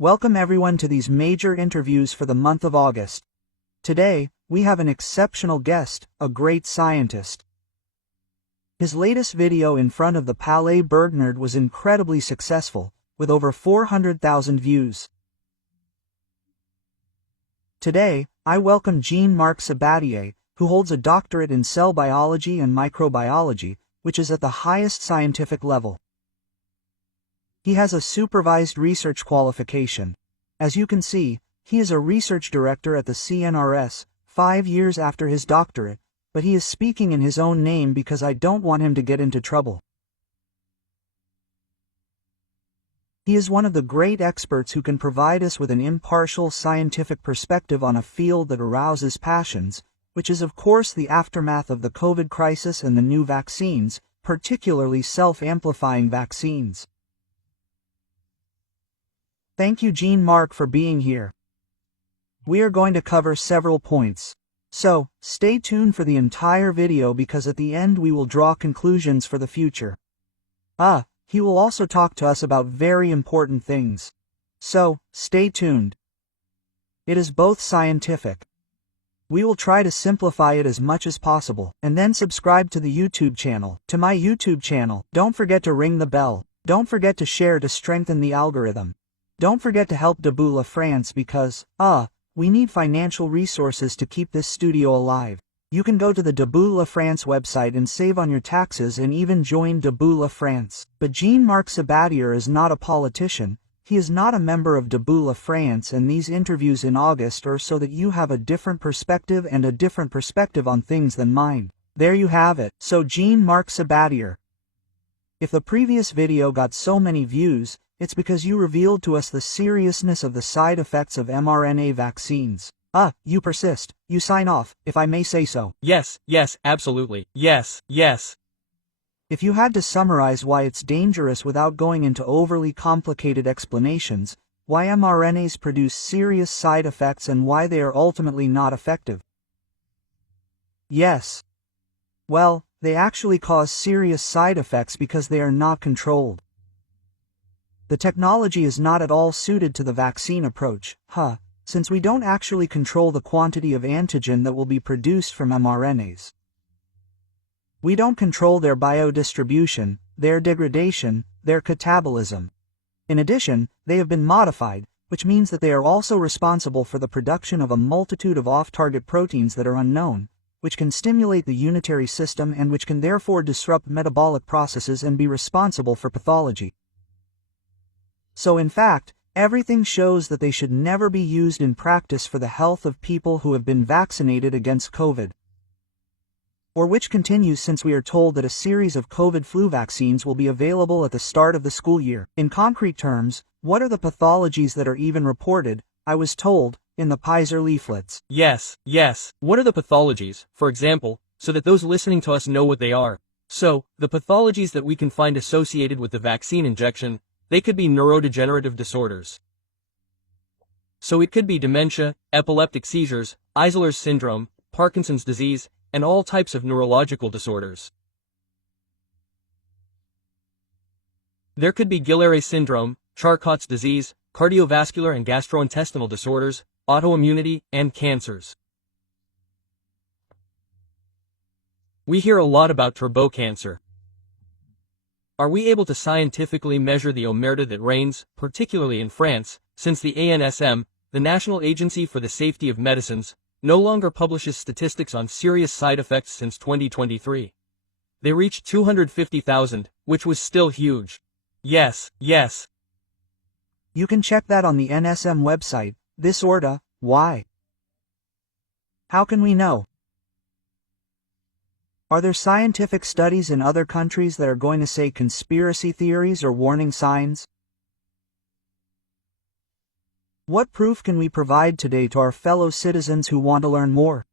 Welcome everyone to these major interviews for the month of August. Today, we have an exceptional guest, a great scientist. His latest video in front of the Palais Bernard was incredibly successful, with over 400,000 views. Today, I welcome Jean-Marc Sabatier, who holds a doctorate in cell biology and microbiology, which is at the highest scientific level. He has a supervised research qualification. As you can see, he is a research director at the CNRS, 5 years after his doctorate, but he is speaking in his own name because I don't want him to get into trouble. He is one of the great experts who can provide us with an impartial scientific perspective on a field that arouses passions, which is of course the aftermath of the COVID crisis and the new vaccines, particularly self-amplifying vaccines. Thank you Jean-Marc for being here. We are going to cover several points. So, stay tuned for the entire video because at the end we will draw conclusions for the future. He will also talk to us about very important things. So, stay tuned. It is both scientific. We will try to simplify it as much as possible, and then subscribe to the YouTube channel. To my YouTube channel, don't forget to ring the bell. Don't forget to share to strengthen the algorithm. Don't forget to help Debout La France because, we need financial resources to keep this studio alive. You can go to the Debout La France website and save on your taxes and even join Debout La France. But Jean-Marc Sabatier is not a politician, he is not a member of Debout La France, and these interviews in August are so that you have a different perspective on things than mine. There you have it. So Jean-Marc Sabatier. If the previous video got so many views, it's because you revealed to us the seriousness of the side effects of mRNA vaccines. You persist. You sign off, if I may say so. Yes, absolutely. Yes. If you had to summarize why it's dangerous without going into overly complicated explanations, why mRNAs produce serious side effects and why they are ultimately not effective. Yes. Well, they actually cause serious side effects because they are not controlled. The technology is not at all suited to the vaccine approach, since we don't actually control the quantity of antigen that will be produced from mRNAs. We don't control their biodistribution, their degradation, their catabolism. In addition, they have been modified, which means that they are also responsible for the production of a multitude of off-target proteins that are unknown, which can stimulate the unitary system and which can therefore disrupt metabolic processes and be responsible for pathology. So in fact, everything shows that they should never be used in practice for the health of people who have been vaccinated against COVID. Or which continues since we are told that a series of COVID flu vaccines will be available at the start of the school year. In concrete terms, what are the pathologies that are even reported, I was told, in the Pfizer leaflets? Yes. What are the pathologies, for example, so that those listening to us know what they are? So, the pathologies that we can find associated with the vaccine injection, they could be neurodegenerative disorders. So it could be dementia, epileptic seizures, Eisler's syndrome, Parkinson's disease, and all types of neurological disorders. There could be Guillain-Barré syndrome, Charcot's disease, cardiovascular and gastrointestinal disorders, autoimmunity, and cancers. We hear a lot about turbo cancer. Are we able to scientifically measure the omerta that reigns, particularly in France, since the ANSM, the National Agency for the Safety of Medicines, no longer publishes statistics on serious side effects since 2023? They reached 250,000, which was still huge. Yes. You can check that on the NSM website. This omerta, why? How can we know? Are there scientific studies in other countries that are going to say conspiracy theories or warning signs? What proof can we provide today to our fellow citizens who want to learn more?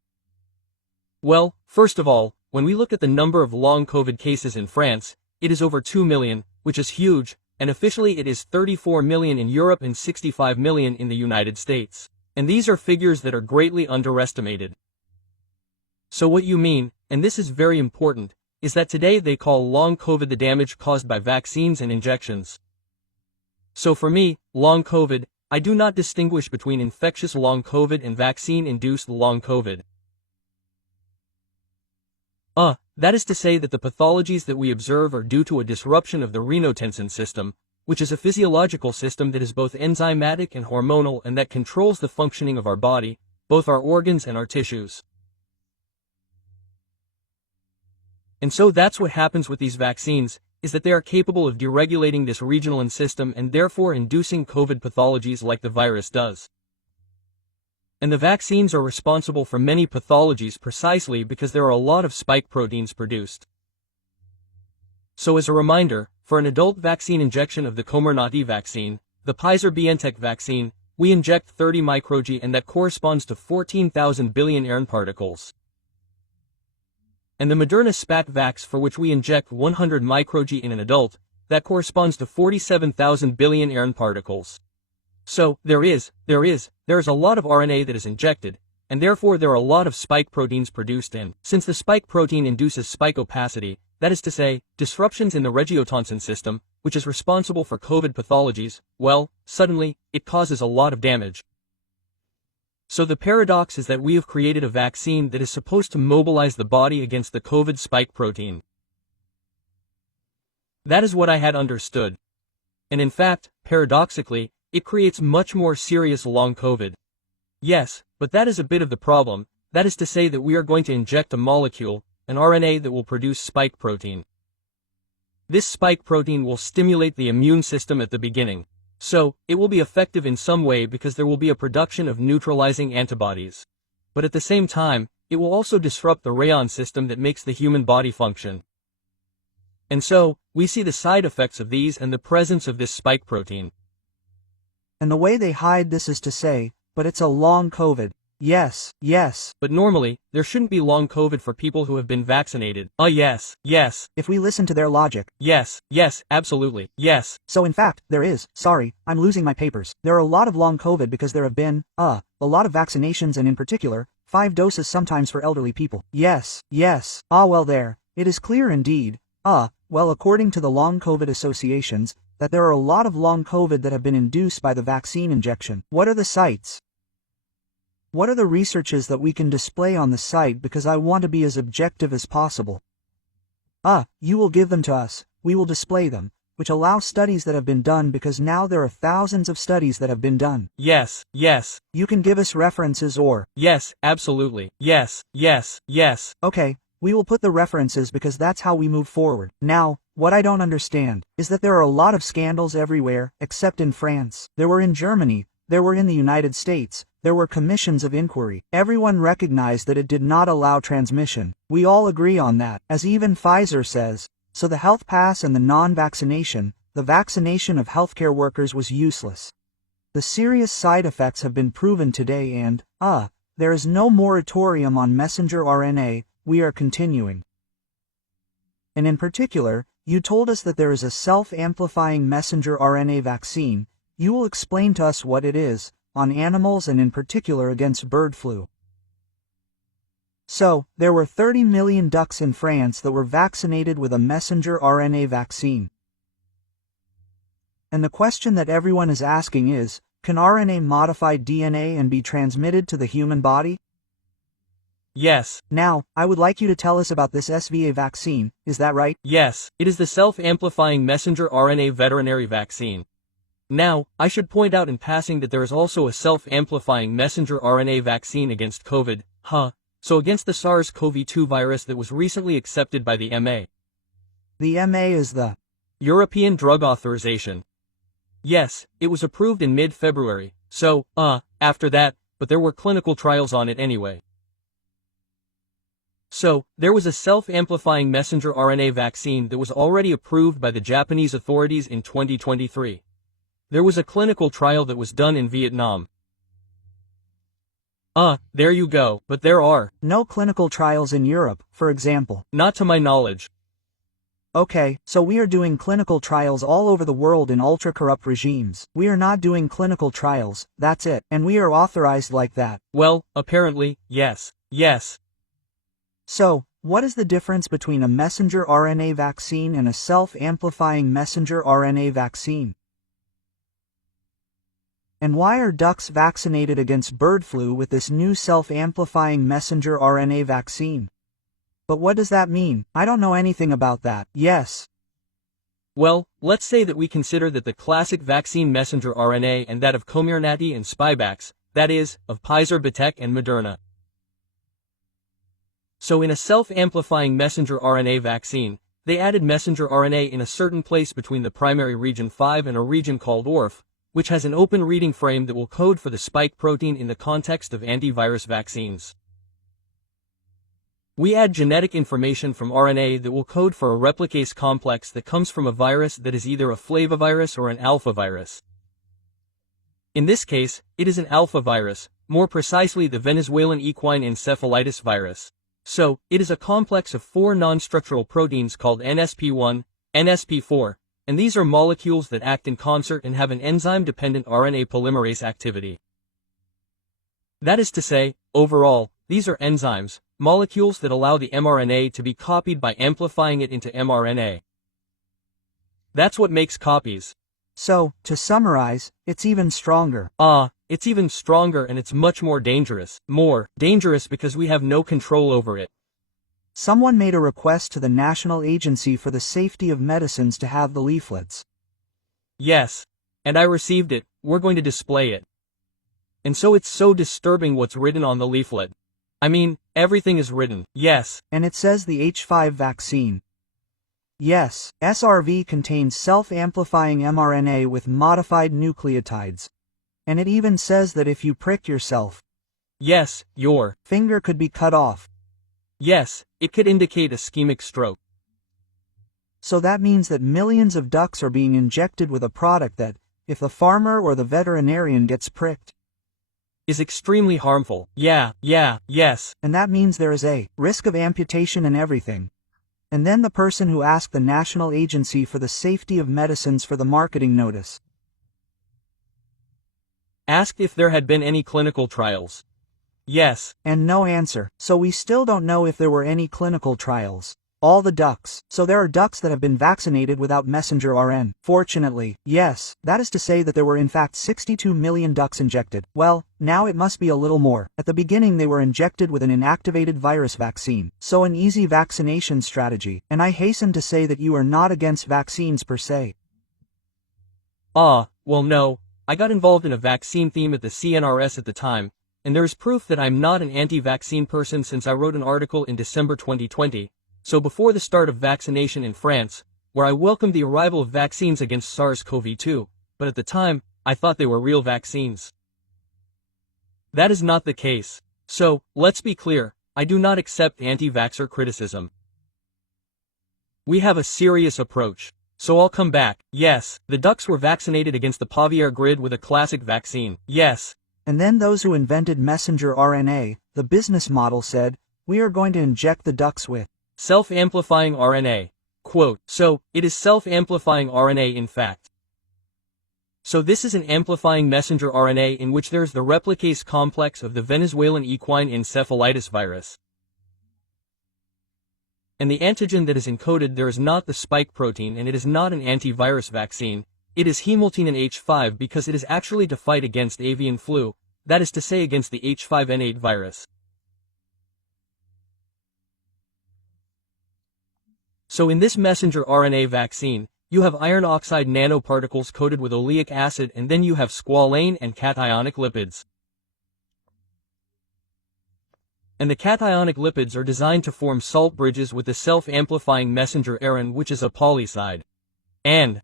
Well, first of all, when we look at the number of long COVID cases in France, it is over 2 million, which is huge, and officially it is 34 million in Europe and 65 million in the United States. And these are figures that are greatly underestimated. So what you mean, and this is very important, is that today they call long COVID the damage caused by vaccines and injections. So for me, long COVID, I do not distinguish between infectious long COVID and vaccine-induced long COVID. That is to say that the pathologies that we observe are due to a disruption of the renotensin system, which is a physiological system that is both enzymatic and hormonal and that controls the functioning of our body, both our organs and our tissues. And so that's what happens with these vaccines, is that they are capable of deregulating this regional system and therefore inducing COVID pathologies like the virus does. And the vaccines are responsible for many pathologies precisely because there are a lot of spike proteins produced. So as a reminder, for an adult vaccine injection of the Comirnaty vaccine, the Pfizer-BioNTech vaccine, we inject 30 microG and that corresponds to 14,000 billion ERN particles. And the Moderna Spatvax for which we inject 100 microG in an adult, that corresponds to 47,000 billion ERN particles. So, there is a lot of RNA that is injected, and therefore there are a lot of spike proteins produced and, since the spike protein induces spike opacity, that is to say, disruptions in the regiotensin system, which is responsible for COVID pathologies, well, suddenly, it causes a lot of damage. So the paradox is that we have created a vaccine that is supposed to mobilize the body against the COVID spike protein. That is what I had understood. And in fact, paradoxically, it creates much more serious long COVID. Yes, but that is a bit of the problem, that is to say that we are going to inject a molecule, an RNA that will produce spike protein. This spike protein will stimulate the immune system at the beginning. So, it will be effective in some way because there will be a production of neutralizing antibodies. But at the same time, it will also disrupt the rayon system that makes the human body function. And so, we see the side effects of these and the presence of this spike protein. And the way they hide this is to say, but it's a long COVID. Yes. But normally, there shouldn't be long COVID for people who have been vaccinated. Yes. If we listen to their logic. Yes, absolutely, yes. So in fact, there is, sorry, I'm losing my papers. There are a lot of long COVID because there have been, a lot of vaccinations and in particular, 5 doses sometimes for elderly people. Yes. Well there, it is clear indeed, well according to the long COVID associations, that there are a lot of long COVID that have been induced by the vaccine injection. What are the sites? What are the researches that we can display on the site because I want to be as objective as possible? You will give them to us, we will display them, which allow studies that have been done because now there are thousands of studies that have been done. Yes. You can give us references or? Yes, absolutely. Yes. Okay, we will put the references because that's how we move forward. Now, what I don't understand is that there are a lot of scandals everywhere, except in France. There were in Germany, there were in the United States, there were commissions of inquiry. Everyone recognized that it did not allow transmission. We all agree on that, as even Pfizer says. So the health pass and the non-vaccination, the vaccination of healthcare workers was useless. The serious side effects have been proven today and, there is no moratorium on messenger RNA, we are continuing. And in particular, you told us that there is a self-amplifying messenger RNA vaccine. You will explain to us what it is, on animals and in particular against bird flu. So, there were 30 million ducks in France that were vaccinated with a messenger RNA vaccine. And the question that everyone is asking is, can RNA modify DNA and be transmitted to the human body? Yes. Now, I would like you to tell us about this SVA vaccine, is that right? Yes, it is the self-amplifying messenger RNA veterinary vaccine. Now, I should point out in passing that there is also a self-amplifying messenger RNA vaccine against COVID, so against the SARS-CoV-2 virus that was recently accepted by the MA. The MA is the European Drug Authorization. Yes, it was approved in mid-February, so, after that, but there were clinical trials on it anyway. So, there was a self-amplifying messenger RNA vaccine that was already approved by the Japanese authorities in 2023. There was a clinical trial that was done in Vietnam. There you go, but there are no clinical trials in Europe, for example. Not to my knowledge. Okay, so we are doing clinical trials all over the world in ultra-corrupt regimes. We are not doing clinical trials, that's it, and we are authorized like that. Well, apparently, yes. So, what is the difference between a messenger RNA vaccine and a self-amplifying messenger RNA vaccine? And why are ducks vaccinated against bird flu with this new self-amplifying messenger RNA vaccine? But what does that mean? I don't know anything about that. Yes. Well, let's say that we consider that the classic vaccine messenger RNA and that of Comirnaty and Spivaks, that is, of Pfizer, BioNTech and Moderna. So in a self-amplifying messenger RNA vaccine, they added messenger RNA in a certain place between the primary region 5 and a region called ORF, which has an open reading frame that will code for the spike protein in the context of antivirus vaccines. We add genetic information from RNA that will code for a replicase complex that comes from a virus that is either a flavivirus or an alphavirus. In this case, it is an alphavirus, more precisely the Venezuelan equine encephalitis virus. So, it is a complex of 4 non-structural proteins called NSP1, NSP4, and these are molecules that act in concert and have an enzyme-dependent RNA polymerase activity. That is to say, overall, these are enzymes, molecules that allow the mRNA to be copied by amplifying it into mRNA. That's what makes copies. So, to summarize, it's even stronger. It's even stronger and it's much more dangerous. More dangerous because we have no control over it. Someone made a request to the National Agency for the Safety of Medicines to have the leaflets. Yes. And I received it. We're going to display it. And so it's so disturbing what's written on the leaflet. I mean, everything is written, yes. And it says the H5 vaccine. Yes, SRV contains self-amplifying mRNA with modified nucleotides. And it even says that if you prick yourself, yes, your finger could be cut off. Yes, it could indicate ischemic stroke. So that means that millions of ducks are being injected with a product that, if the farmer or the veterinarian gets pricked, is extremely harmful. Yes. And that means there is a risk of amputation and everything. And then the person who asked the National Agency for the Safety of Medicines for the marketing notice asked if there had been any clinical trials. Yes. And no answer. So we still don't know if there were any clinical trials. All the ducks. So there are ducks that have been vaccinated without messenger RN. Fortunately, yes, that is to say that there were in fact 62 million ducks injected. Well, now it must be a little more. At the beginning they were injected with an inactivated virus vaccine. So an easy vaccination strategy. And I hasten to say that you are not against vaccines per se. Well no, I got involved in a vaccine theme at the CNRS at the time, and there's proof that I'm not an anti-vaccine person since I wrote an article in December 2020. So before the start of vaccination in France, where I welcomed the arrival of vaccines against SARS-CoV-2, but at the time, I thought they were real vaccines. That is not the case. So, let's be clear, I do not accept anti-vaxxer criticism. We have a serious approach. So I'll come back. Yes, the ducks were vaccinated against the Pavier grid with a classic vaccine. Yes. And then those who invented messenger RNA, the business model said, we are going to inject the ducks with self-amplifying RNA. Quote, so, it is self-amplifying RNA in fact. So this is an amplifying messenger RNA in which there is the replicase complex of the Venezuelan equine encephalitis virus. And the antigen that is encoded there is not the spike protein and it is not an antivirus vaccine, it is hemoltinin H5 because it is actually to fight against avian flu, that is to say against the H5N8 virus. So in this messenger RNA vaccine, you have iron oxide nanoparticles coated with oleic acid and then you have squalane and cationic lipids. And the cationic lipids are designed to form salt bridges with the self-amplifying messenger RNA which is a polyside. And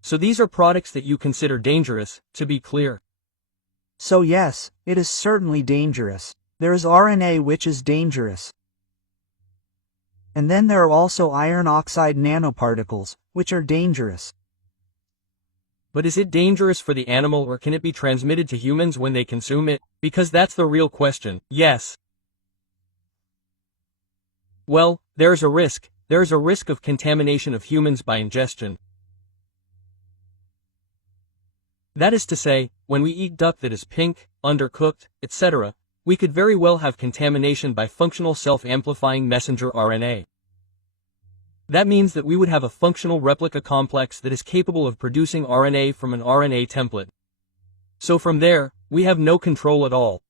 so these are products that you consider dangerous, to be clear. So yes, it is certainly dangerous. There is RNA which is dangerous. And then there are also iron oxide nanoparticles, which are dangerous. But is it dangerous for the animal or can it be transmitted to humans when they consume it? Because that's the real question. Yes. Well, there is a risk. There is a risk of contamination of humans by ingestion. That is to say, when we eat duck that is pink, undercooked, etc., we could very well have contamination by functional self-amplifying messenger RNA. That means that we would have a functional replica complex that is capable of producing RNA from an RNA template. So from there, we have no control at all.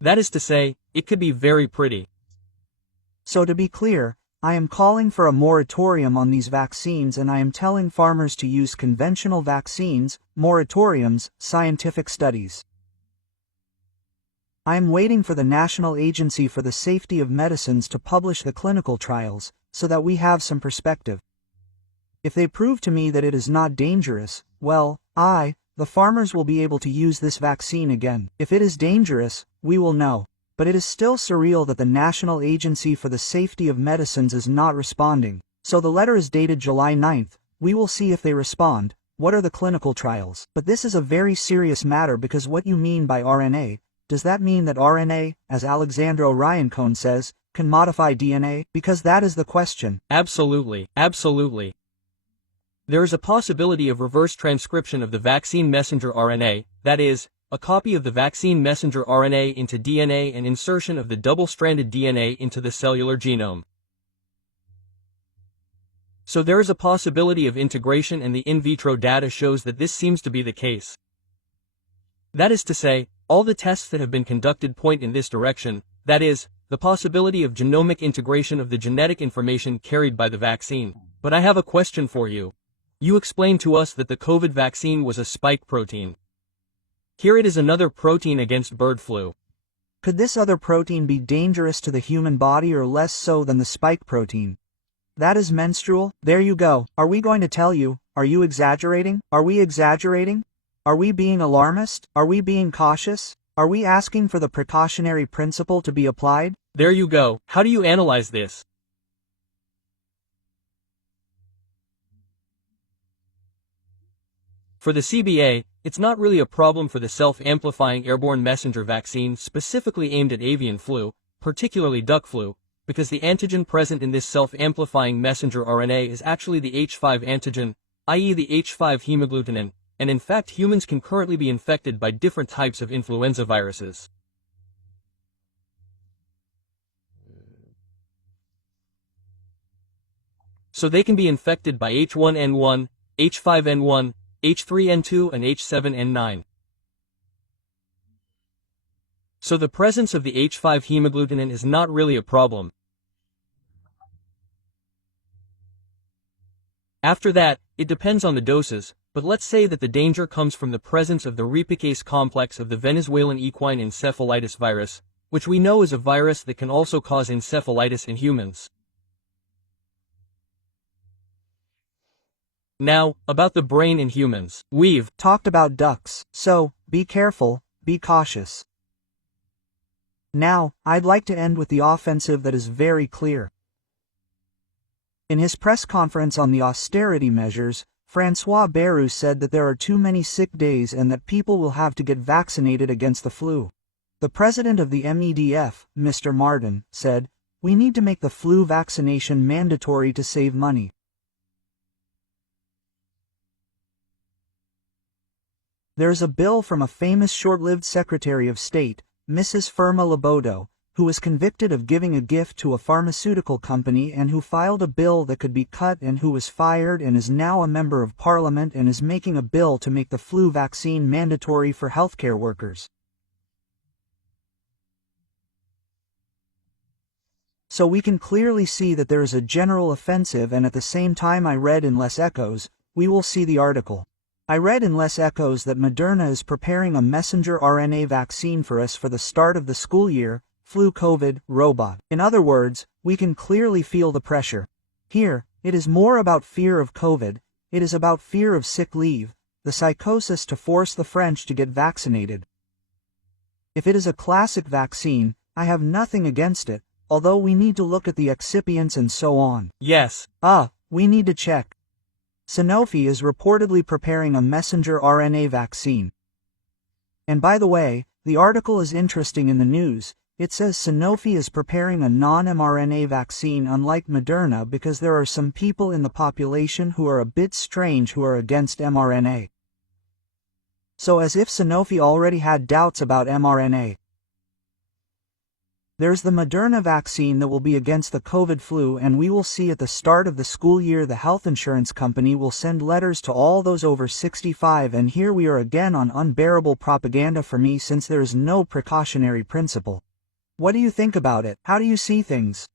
That is to say, it could be very pretty. So to be clear, I am calling for a moratorium on these vaccines, and I am telling farmers to use conventional vaccines, moratoriums, scientific studies. I am waiting for the National Agency for the Safety of Medicines to publish the clinical trials, so that we have some perspective. If they prove to me that it is not dangerous, well, the farmers will be able to use this vaccine again. If it is dangerous, we will know. But it is still surreal that the National Agency for the Safety of Medicines is not responding. So the letter is dated July 9th, we will see if they respond. What are the clinical trials? But this is a very serious matter, because what you mean by RNA, does that mean that RNA, as Alexandro Ryancone says, can modify DNA? Because that is the question. Absolutely, absolutely. There is a possibility of reverse transcription of the vaccine messenger RNA, that is, a copy of the vaccine messenger RNA into DNA and insertion of the double-stranded DNA into the cellular genome. So there is a possibility of integration, and the in vitro data shows that this seems to be the case. That is to say, all the tests that have been conducted point in this direction, that is, the possibility of genomic integration of the genetic information carried by the vaccine. But I have a question for you. You explained to us that the COVID vaccine was a spike protein. Here it is, another protein against bird flu. Could this other protein be dangerous to the human body, or less so than the spike protein? That is menstrual? There you go. Are we going to tell you? Are you exaggerating? Are we exaggerating? Are we being alarmist? Are we being cautious? Are we asking for the precautionary principle to be applied? There you go. How do you analyze this? For the CBA, it's not really a problem for the self-amplifying airborne messenger vaccine specifically aimed at avian flu, particularly duck flu, because the antigen present in this self-amplifying messenger RNA is actually the H5 antigen, i.e. the H5 hemagglutinin, and in fact humans can currently be infected by different types of influenza viruses. So they can be infected by H1N1, H5N1, H3N2 and H7N9. So the presence of the H5 hemagglutinin is not really a problem. After that, it depends on the doses, but let's say that the danger comes from the presence of the replicase complex of the Venezuelan equine encephalitis virus, which we know is a virus that can also cause encephalitis in humans. Now, about the brain in humans. We've talked about ducks, so be careful, be cautious. Now, I'd like to end with the offensive that is very clear. In his press conference on the austerity measures, François Bayrou said that there are too many sick days and that people will have to get vaccinated against the flu. The president of the MEDF, Mr. Martin, said, "We need to make the flu vaccination mandatory to save money." There is a bill from a famous short-lived Secretary of State, Mrs. Firma Lobodo, who was convicted of giving a gift to a pharmaceutical company and who filed a bill that could be cut, and who was fired and is now a member of Parliament and is making a bill to make the flu vaccine mandatory for healthcare workers. So we can clearly see that there is a general offensive, and at the same time I read in Les Echos, we will see the article. I read in Les Echos that Moderna is preparing a messenger RNA vaccine for us for the start of the school year, flu COVID, robot. In other words, we can clearly feel the pressure. Here, it is more about fear of COVID, it is about fear of sick leave, the psychosis to force the French to get vaccinated. If it is a classic vaccine, I have nothing against it, although we need to look at the excipients and so on. Yes. We need to check. Sanofi is reportedly preparing a messenger RNA vaccine. And by the way, the article is interesting in the news. It says Sanofi is preparing a non-mRNA vaccine unlike Moderna because there are some people in the population who are a bit strange who are against mRNA. So as if Sanofi already had doubts about mRNA. There's the Moderna vaccine that will be against the COVID flu, and we will see at the start of the school year the health insurance company will send letters to all those over 65, and here we are again on unbearable propaganda for me since there is no precautionary principle. What do you think about it? How do you see things?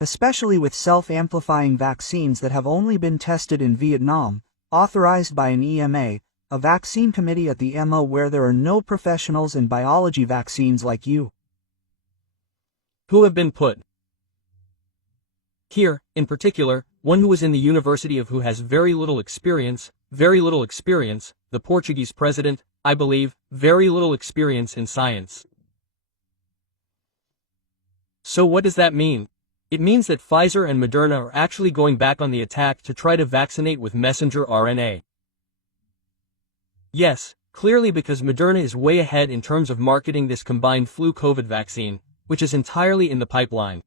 Especially with self-amplifying vaccines that have only been tested in Vietnam, authorized by an EMA, a vaccine committee at the EMA, where there are no professionals in biology vaccines like you, who have been put here, in particular, one who was in the University of who has very little experience, the Portuguese president, I believe, very little experience in science. So what does that mean? It means that Pfizer and Moderna are actually going back on the attack to try to vaccinate with messenger RNA. Yes, clearly because Moderna is way ahead in terms of marketing this combined flu-COVID vaccine, which is entirely in the pipeline.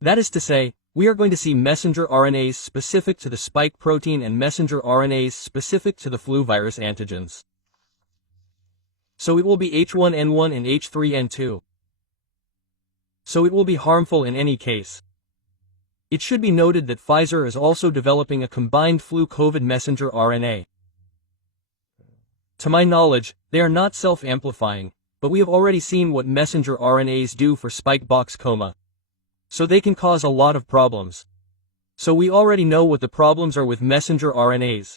That is to say, we are going to see messenger RNAs specific to the spike protein and messenger RNAs specific to the flu virus antigens. So it will be H1N1 and H3N2. So it will be harmful in any case. It should be noted that Pfizer is also developing a combined flu-COVID messenger RNA. To my knowledge, they are not self-amplifying, but we have already seen what messenger RNAs do for spike box coma. So they can cause a lot of problems. So we already know what the problems are with messenger RNAs.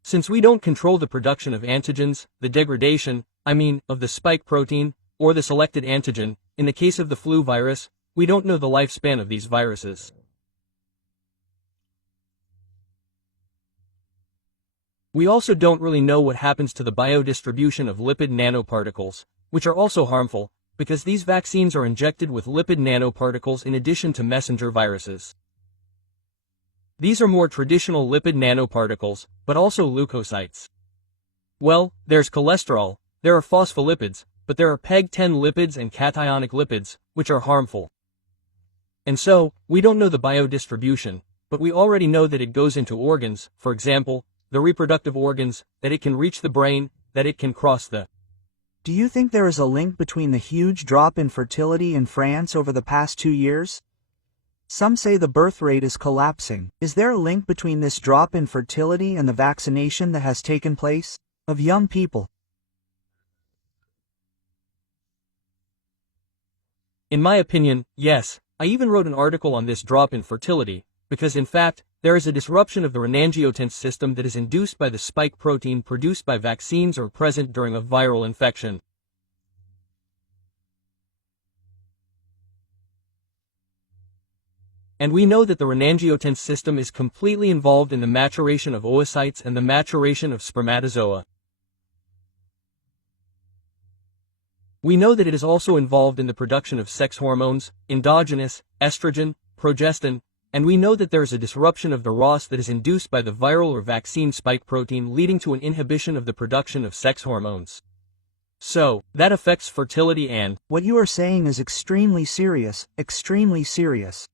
Since we don't control the production of antigens, the degradation, of the spike protein, or the selected antigen, in the case of the flu virus, we don't know the lifespan of these viruses. We also don't really know what happens to the biodistribution of lipid nanoparticles, which are also harmful, because these vaccines are injected with lipid nanoparticles in addition to messenger viruses. These are more traditional lipid nanoparticles, but also leukocytes. Well, there's cholesterol, there are phospholipids, but there are PEG-10 lipids and cationic lipids, which are harmful. And so, we don't know the biodistribution, but we already know that it goes into organs, for example, the reproductive organs, that it can reach the brain, that it can cross the... Do you think there is a link between the huge drop in fertility in France over the past 2 years? Some say the birth rate is collapsing. Is there a link between this drop in fertility and the vaccination that has taken place of young people? In my opinion, yes. I even wrote an article on this drop in fertility, because in fact, there is a disruption of the renin-angiotensin system that is induced by the spike protein produced by vaccines or present during a viral infection. And we know that the renin-angiotensin system is completely involved in the maturation of oocytes and the maturation of spermatozoa. We know that it is also involved in the production of sex hormones, endogenous, estrogen, progestin, and we know that there is a disruption of the ROS that is induced by the viral or vaccine spike protein, leading to an inhibition of the production of sex hormones. So, that affects fertility and... What you are saying is extremely serious, extremely serious.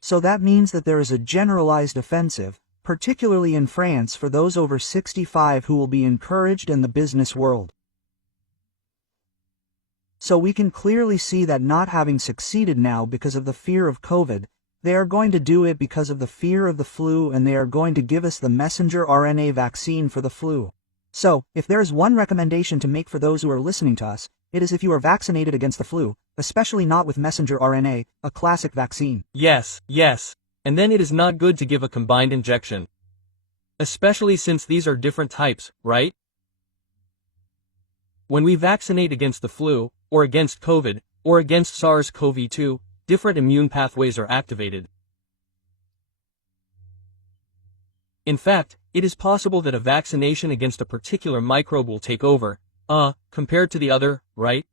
So that means that there is a generalized offensive, particularly in France for those over 65 who will be encouraged in the business world. So we can clearly see that not having succeeded now because of the fear of COVID, they are going to do it because of the fear of the flu, and they are going to give us the messenger RNA vaccine for the flu. So, if there is one recommendation to make for those who are listening to us, it is if you are vaccinated against the flu, especially not with messenger RNA, a classic vaccine. Yes. And then it is not good to give a combined injection. Especially since these are different types, right? When we vaccinate against the flu, or against COVID, or against SARS-CoV-2, different immune pathways are activated. In fact, it is possible that a vaccination against a particular microbe will take over, compared to the other, right?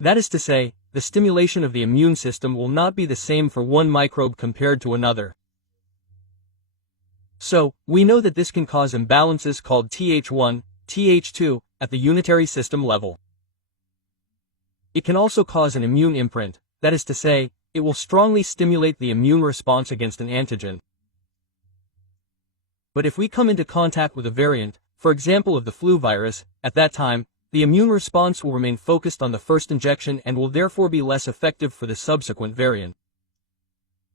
That is to say, the stimulation of the immune system will not be the same for one microbe compared to another. So, we know that this can cause imbalances called Th1, Th2, at the unitary system level. It can also cause an immune imprint, that is to say, it will strongly stimulate the immune response against an antigen. But if we come into contact with a variant, for example of the flu virus, at that time, the immune response will remain focused on the first injection and will therefore be less effective for the subsequent variant.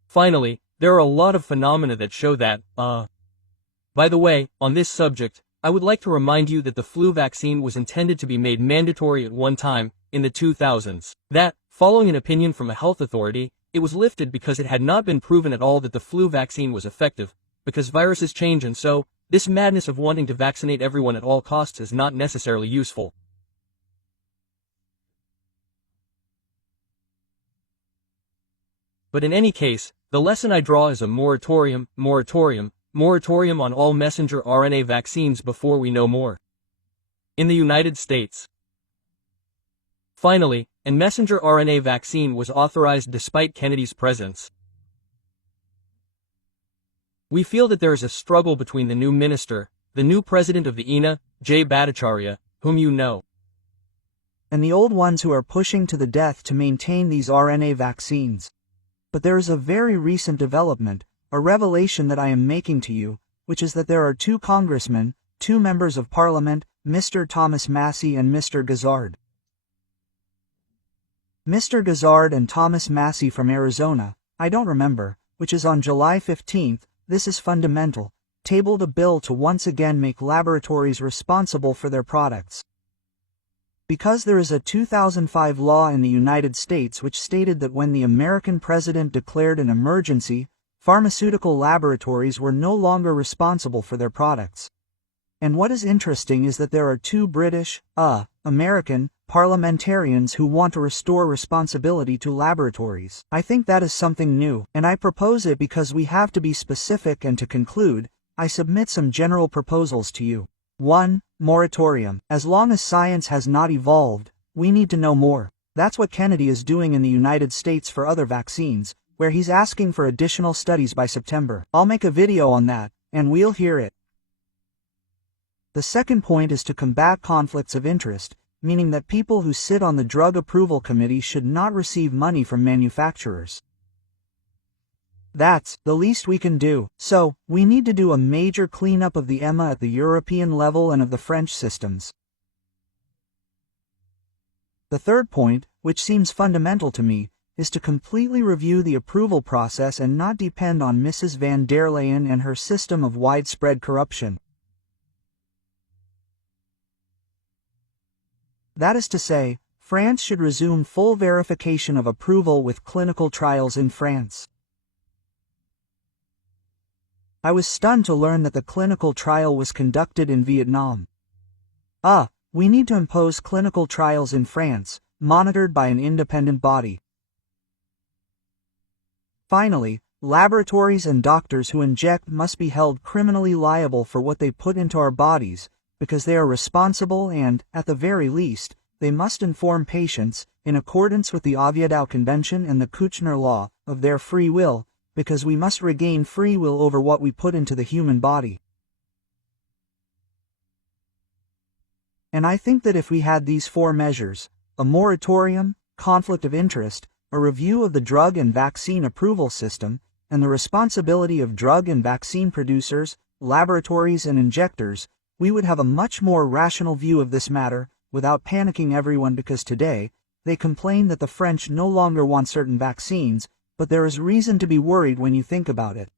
Finally, there are a lot of phenomena that show that, By the way, on this subject, I would like to remind you that the flu vaccine was intended to be made mandatory at one time, in the 2000s. That, following an opinion from a health authority, it was lifted because it had not been proven at all that the flu vaccine was effective, because viruses change and so, this madness of wanting to vaccinate everyone at all costs is not necessarily useful. But in any case, the lesson I draw is a moratorium on all messenger RNA vaccines before we know more. In the United States. Finally, a messenger RNA vaccine was authorized despite Kennedy's presence. We feel that there is a struggle between the new minister, the new president of the INA, J. Bhattacharya, whom you know, and the old ones who are pushing to the death to maintain these RNA vaccines. But there is a very recent development, a revelation that I am making to you, which is that there are two congressmen, two members of parliament, Mr. Thomas Massie and Mr. Gazzard. Mr. Gazzard and Thomas Massie from Arizona, I don't remember, which is on July 15th, this is fundamental, tabled a bill to once again make laboratories responsible for their products. Because there is a 2005 law in the United States which stated that when the American president declared an emergency, pharmaceutical laboratories were no longer responsible for their products. And what is interesting is that there are two British, American, parliamentarians who want to restore responsibility to laboratories. I think that is something new, and I propose it because we have to be specific, and to conclude, I submit some general proposals to you. 1. Moratorium. As long as science has not evolved, we need to know more. That's what Kennedy is doing in the United States for other vaccines, where he's asking for additional studies by September. I'll make a video on that, and we'll hear it. The second point is to combat conflicts of interest, meaning that people who sit on the drug approval committee should not receive money from manufacturers. That's the least we can do. So, we need to do a major cleanup of the EMA at the European level and of the French systems. The third point, which seems fundamental to me, is to completely review the approval process and not depend on Mrs. van der Leyen and her system of widespread corruption. That is to say, France should resume full verification of approval with clinical trials in France. I was stunned to learn that the clinical trial was conducted in Vietnam. We need to impose clinical trials in France, monitored by an independent body. Finally, laboratories and doctors who inject must be held criminally liable for what they put into our bodies, because they are responsible and, at the very least, they must inform patients, in accordance with the Oviedo Convention and the Kouchner Law, of their free will, because we must regain free will over what we put into the human body. And I think that if we had these four measures, a moratorium, conflict of interest, a review of the drug and vaccine approval system, and the responsibility of drug and vaccine producers, laboratories and injectors, we would have a much more rational view of this matter, without panicking everyone, because today, they complain that the French no longer want certain vaccines, but there is reason to be worried when you think about it.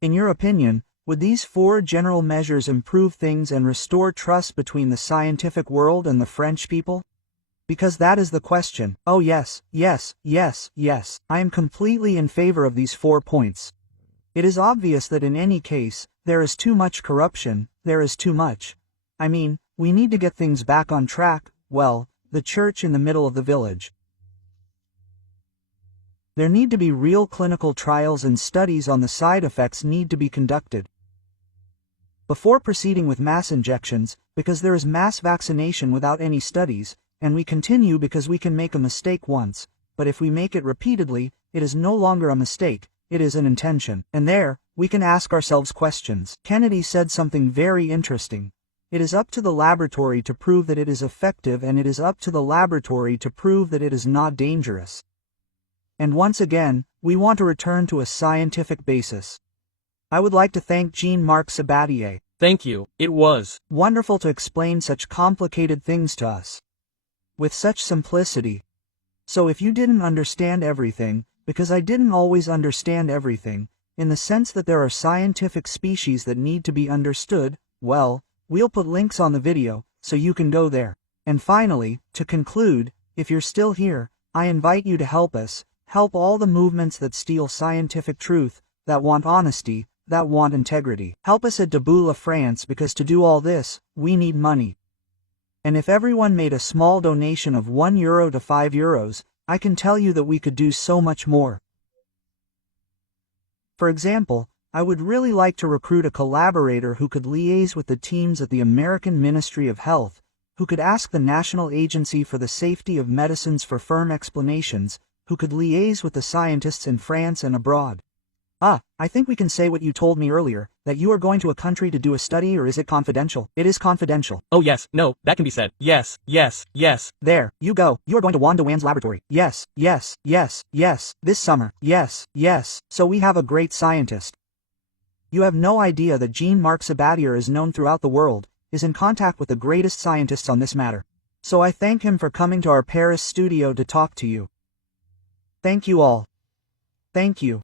In your opinion, would these four general measures improve things and restore trust between the scientific world and the French people? Because that is the question. Oh yes, yes, yes, yes. I am completely in favor of these 4 points. It is obvious that in any case, there is too much corruption, there is too much. I mean, we need to get things back on track, well, the church in the middle of the village. There need to be real clinical trials, and studies on the side effects need to be conducted. Before proceeding with mass injections, because there is mass vaccination without any studies, and we continue because we can make a mistake once, but if we make it repeatedly, it is no longer a mistake, it is an intention. And there, we can ask ourselves questions. Kennedy said something very interesting. It is up to the laboratory to prove that it is effective, and it is up to the laboratory to prove that it is not dangerous. And once again, we want to return to a scientific basis. I would like to thank Jean-Marc Sabatier. Thank you, it was wonderful to explain such complicated things to us. With such simplicity. So if you didn't understand everything, because I didn't always understand everything, in the sense that there are scientific species that need to be understood, well, we'll put links on the video, so you can go there. And finally, to conclude, if you're still here, I invite you to help us, help all the movements that steal scientific truth, that want honesty, that want integrity. Help us at Debout La France, because to do all this, we need money. And if everyone made a small donation of €1 to €5, I can tell you that we could do so much more. For example, I would really like to recruit a collaborator who could liaise with the teams at the American Ministry of Health, who could ask the National Agency for the Safety of Medicines for firm explanations, who could liaise with the scientists in France and abroad. I think we can say what you told me earlier, that you are going to a country to do a study, or is it confidential? It is confidential. Oh yes, no, that can be said. Yes, yes, yes. There, you go. You are going to Juan de Wan's laboratory. Yes, yes, yes, yes. This summer. Yes, yes. So we have a great scientist. You have no idea that Jean-Marc Sabatier is known throughout the world, is in contact with the greatest scientists on this matter. So I thank him for coming to our Paris studio to talk to you. Thank you all. Thank you.